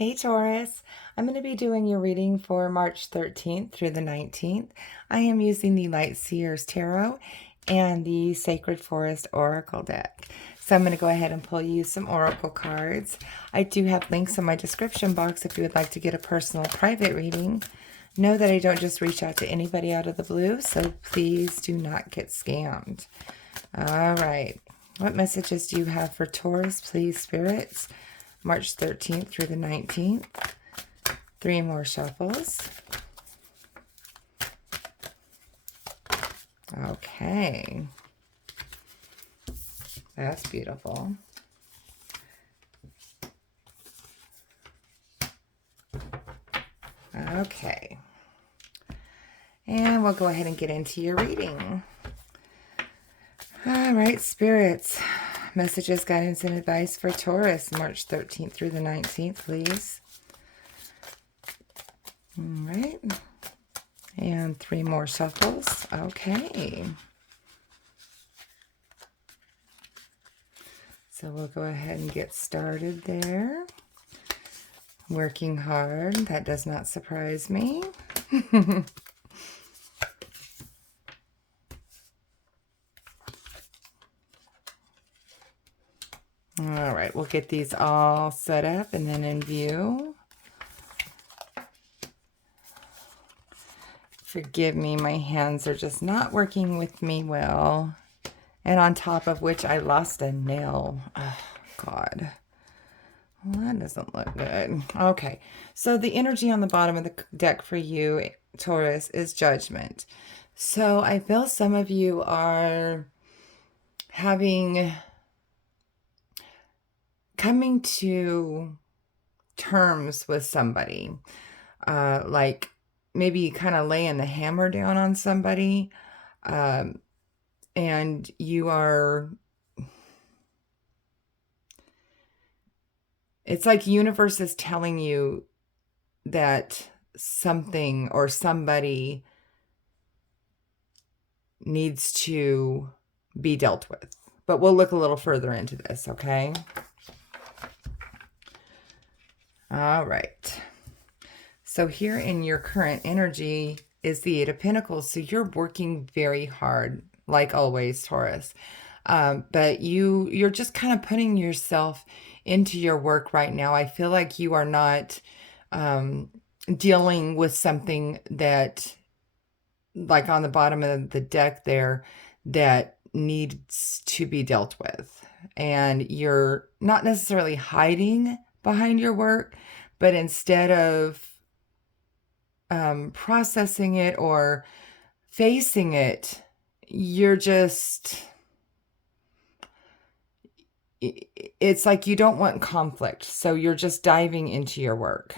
Hey Taurus, I'm going to be doing your reading for March 13th through the 19th. I am using the Light Seers Tarot and the Sacred Forest Oracle deck. So I'm going to go ahead and pull you some Oracle cards. I do have links in my description box if you would like to get a personal private reading. Know that I don't just reach out to anybody out of the blue, so please do not get scammed. All right. What messages do you have for Taurus, please, spirits? March 13th through the 19th. 3 more shuffles. Okay. That's beautiful. Okay. And we'll go ahead and get into your reading. All right, spirits. Messages, guidance, and advice for Taurus, March 13th through the 19th, please. All right. And 3 more shuffles. Okay. So we'll go ahead and get started there. Working hard. That does not surprise me. All right, we'll get these all set up and then in view. Forgive me, my hands are just not working with me well. And on top of which I lost a nail. Oh, God. Well, that doesn't look good. Okay, so the energy on the bottom of the deck for you, Taurus, is judgment. So I feel some of you are coming to terms with somebody, like maybe kind of laying the hammer down on somebody, and you are, it's like universe is telling you that something or somebody needs to be dealt with. But we'll look a little further into this, okay? All right. So here in your current energy is the 8 of Pentacles. So you're working very hard, like always, Taurus. But you're just kind of putting yourself into your work right now. I feel like you are not dealing with something that, like on the bottom of the deck there, that needs to be dealt with. And you're not necessarily hiding behind your work, but instead of processing it or facing it, you're just, it's like you don't want conflict. So you're just diving into your work.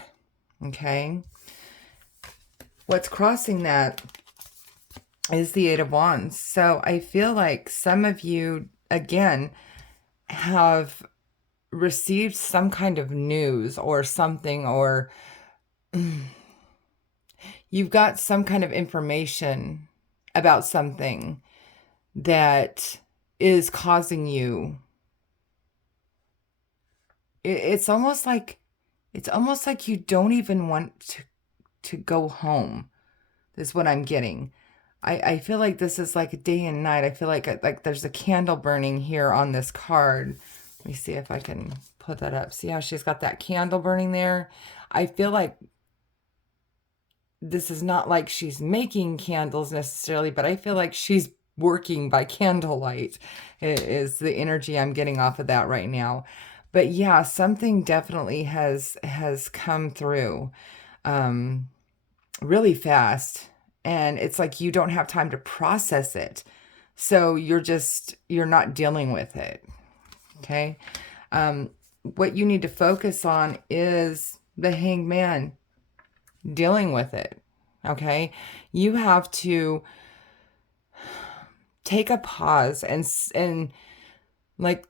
Okay. What's crossing that is the 8 of Wands. So I feel like some of you, again, have received some kind of news or something, or you've got some kind of information about something that is causing you. It's almost like you don't even want to go home, is what I'm getting. I feel like this is like a day and night. I feel like there's a candle burning here on this card. Let me see if I can put that up. See how she's got that candle burning there? I feel like this is not like she's making candles necessarily, but I feel like she's working by candlelight is the energy I'm getting off of that right now. But yeah, something definitely has come through really fast. And it's like you don't have time to process it. So you're not dealing with it. Okay. What you need to focus on is the Hanged Man, dealing with it. Okay. You have to take a pause and like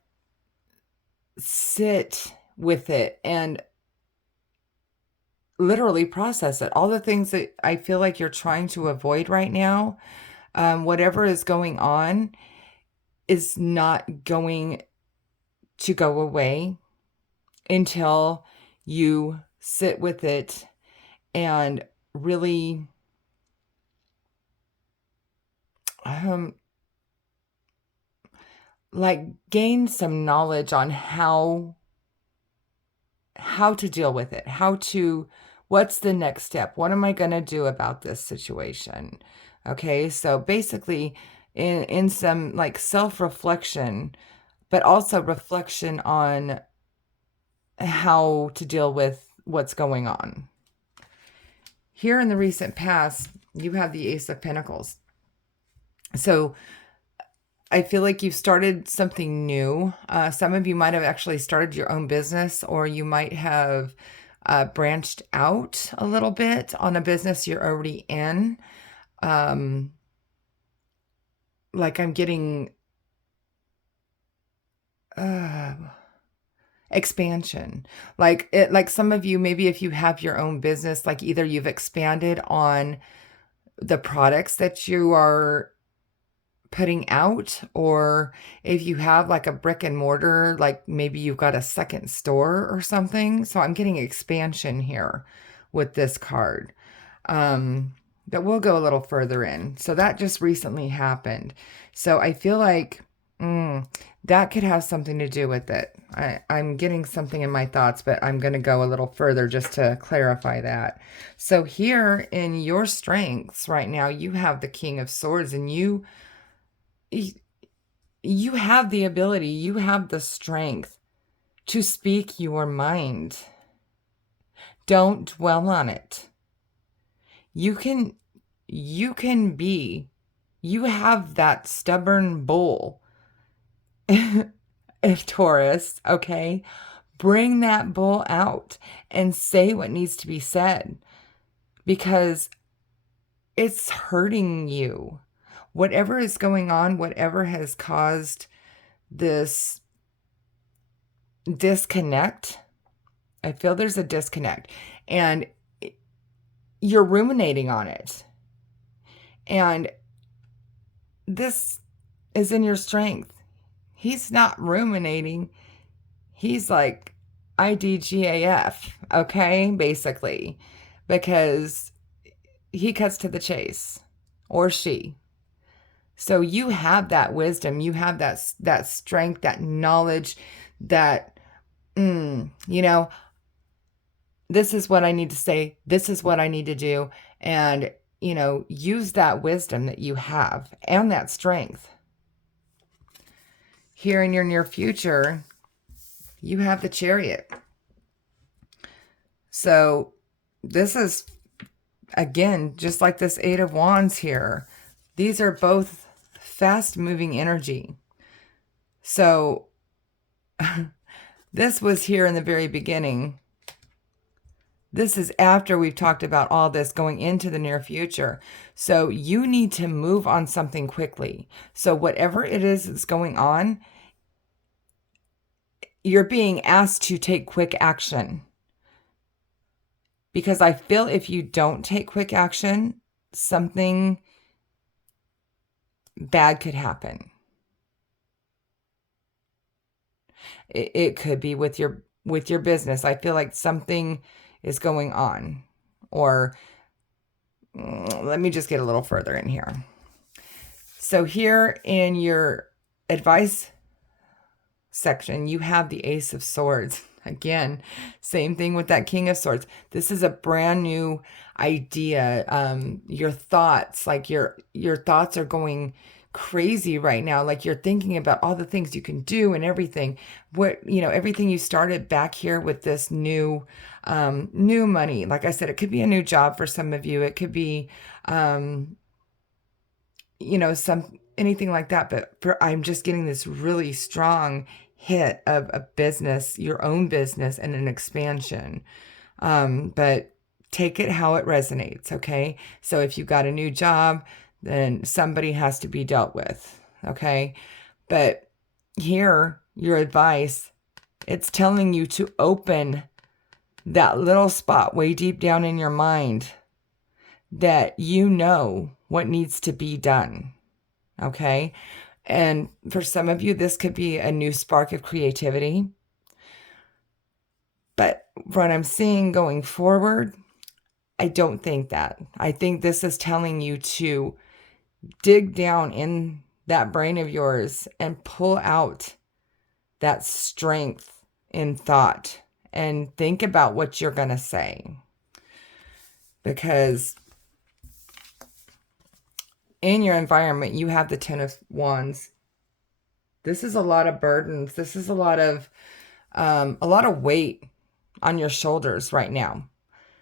sit with it and literally process it. All the things that I feel like you're trying to avoid right now, whatever is going on is not going to go away until you sit with it, and really like gain some knowledge on how to deal with it, what's the next step? What am I going to do about this situation? Okay, so basically in some like self-reflection, but also reflection on how to deal with what's going on. Here in the recent past, you have the Ace of Pentacles. So I feel like you've started something new. Some of you might have actually started your own business, or you might have branched out a little bit on a business you're already in. Like I'm getting expansion. Like some of you, maybe if you have your own business, like either you've expanded on the products that you are putting out, or if you have like a brick and mortar, like maybe you've got a second store or something. So I'm getting expansion here with this card. But we'll go a little further in. So that just recently happened. So I feel like that could have something to do with it. I'm getting something in my thoughts, but I'm going to go a little further just to clarify that. So here in your strengths right now, you have the King of Swords, and you have the ability, you have the strength to speak your mind. Don't dwell on it. You have that stubborn bull if Taurus, okay? Bring that bull out and say what needs to be said, because it's hurting you. Whatever is going on, whatever has caused this disconnect, I feel there's a disconnect, and you're ruminating on it. And this is in your strength. He's not ruminating. He's like IDGAF, okay, basically, because he cuts to the chase, or she. So you have that wisdom, you have that strength, that knowledge, that this is what I need to say, this is what I need to do, and use that wisdom that you have and that strength. Here in your near future, you have the Chariot. So this is, again, just like this Eight of Wands here, these are both fast-moving energy. So this was here in the very beginning. This is after we've talked about all this going into the near future. So you need to move on something quickly. So whatever it is that's going on, you're being asked to take quick action. Because I feel if you don't take quick action, something bad could happen. It could be with your business. I feel like something is going on. Or let me just get a little further in here. So here in your advice section, you have the Ace of Swords. Again, same thing with that King of Swords. This is a brand new idea. Your thoughts, like your thoughts are going crazy right now. Like you're thinking about all the things you can do and everything. Everything you started back here with this new money. Like I said, it could be a new job for some of you. It could be, anything like that. But I'm just getting this really strong hit of a business, your own business, and an expansion. But take it how it resonates, okay? So if you got a new job, then somebody has to be dealt with, okay? But here, your advice, it's telling you to open that little spot way deep down in your mind that you know what needs to be done, okay? And for some of you, this could be a new spark of creativity. But what I'm seeing going forward, I don't think that. I think this is telling you to dig down in that brain of yours and pull out that strength in thought and think about what you're going to say. Because in your environment, you have the Ten of Wands. This is a lot of burdens. This is a lot of weight on your shoulders right now.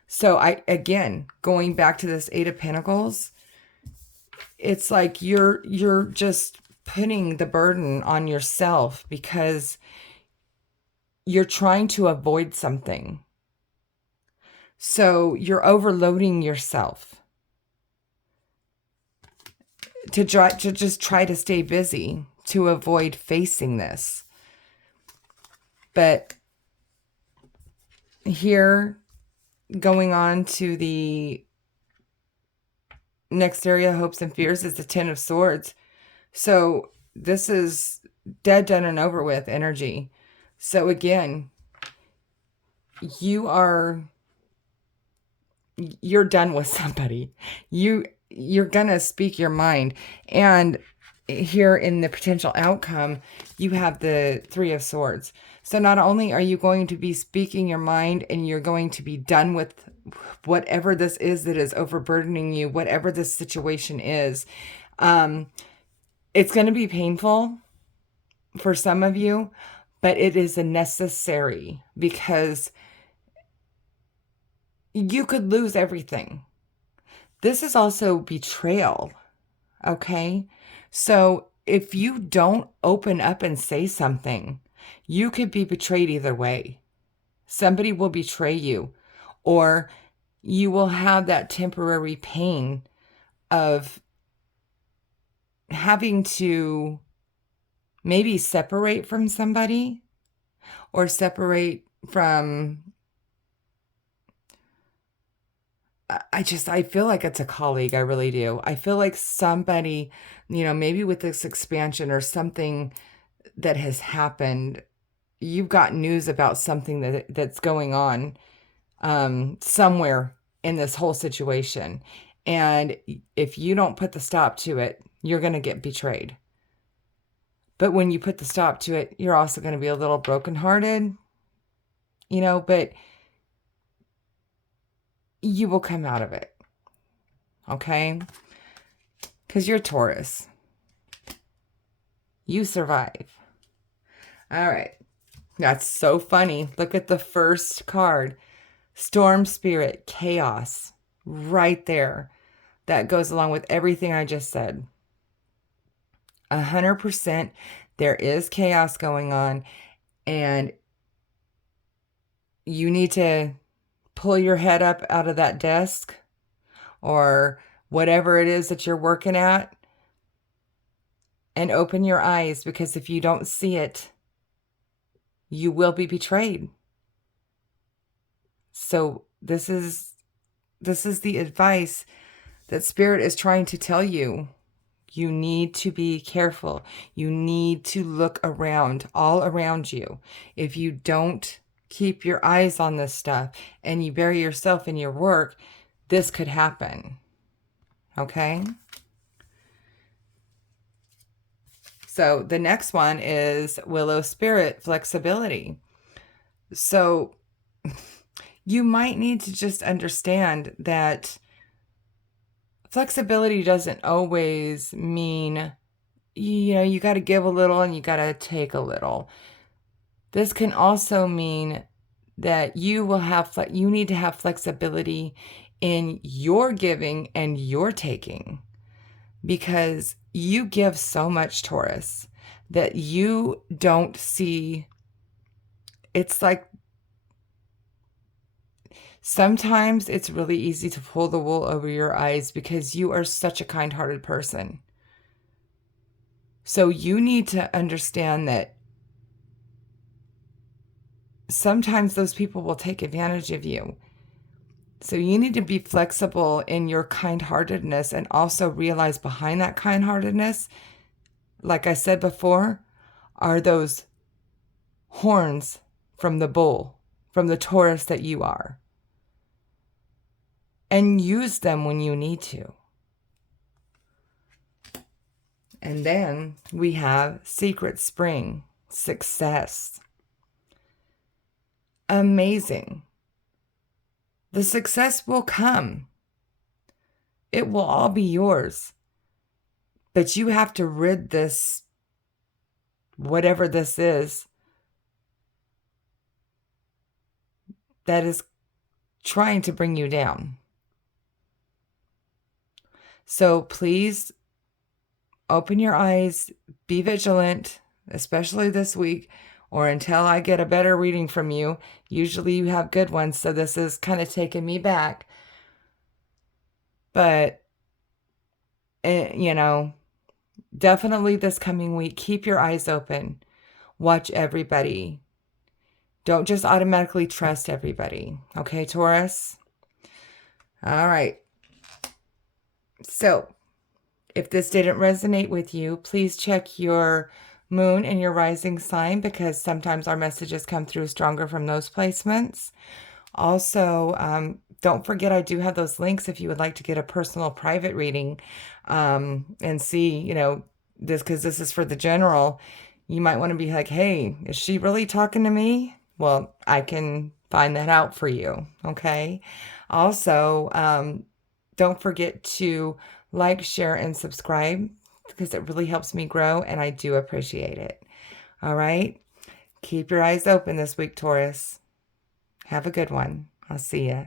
So again, going back to this Eight of Pentacles, it's like you're just putting the burden on yourself because you're trying to avoid something. So you're overloading yourself to just try to stay busy to avoid facing this. But here, going on to the next area, hopes and fears, is the Ten of Swords. So this is dead, done, and over with energy. So again, you're done with somebody. You're gonna speak your mind. And here in the potential outcome, you have the Three of Swords. So not only are you going to be speaking your mind and you're going to be done with whatever this is that is overburdening you, whatever this situation is, it's going to be painful for some of you, but it is a necessary, because you could lose everything. This is also betrayal, okay? So if you don't open up and say something, you could be betrayed either way. Somebody will betray you, or you will have that temporary pain of having to maybe separate from somebody, or separate from, I feel like it's a colleague. I really do. I feel like somebody, maybe with this expansion or something that has happened, you've got news about something that's going on somewhere in this whole situation. And if you don't put the stop to it, you're going to get betrayed. But when you put the stop to it, you're also going to be a little brokenhearted, but you will come out of it. Okay? Because you're Taurus. You survive. All right. That's so funny. Look at the first card. Storm Spirit, Chaos. Right there. That goes along with everything I just said. 100%. There is chaos going on. And you need to pull your head up out of that desk or whatever it is that you're working at and open your eyes, because if you don't see it, you will be betrayed. So this is the advice that Spirit is trying to tell you. You need to be careful. You need to look around, all around you. If you don't keep your eyes on this stuff and you bury yourself in your work, this could happen. Okay? So the next one is Willow Spirit, Flexibility. So you might need to just understand that flexibility doesn't always mean, you got to give a little and you got to take a little. This can also mean that you need to have flexibility in your giving and your taking, because you give so much, Taurus, that you don't see. It's like sometimes it's really easy to pull the wool over your eyes because you are such a kind-hearted person. So you need to understand that sometimes those people will take advantage of you. So you need to be flexible in your kind-heartedness, and also realize behind that kind-heartedness, like I said before, are those horns from the bull from the Taurus that you are. And use them when you need to. And then we have Secret Spring, success. Amazing. The success will come. It will all be yours. But you have to rid this, whatever this is, that is trying to bring you down. So please open your eyes, be vigilant, especially this week, or until I get a better reading from you. Usually you have good ones, so this is kind of taking me back. But, you know, definitely this coming week, keep your eyes open. Watch everybody. Don't just automatically trust everybody. Okay, Taurus? All right. So, if this didn't resonate with you, please check your moon and your rising sign, because sometimes our messages come through stronger from those placements. Also, don't forget, I do have those links if you would like to get a personal private reading and see, you know, this, because this is for the general. You might want to be like, hey, is she really talking to me? Well, I can find that out for you. Okay. Also, don't forget to like, share, and subscribe, because it really helps me grow, and I do appreciate it. All right? Keep your eyes open this week, Taurus. Have a good one. I'll see ya.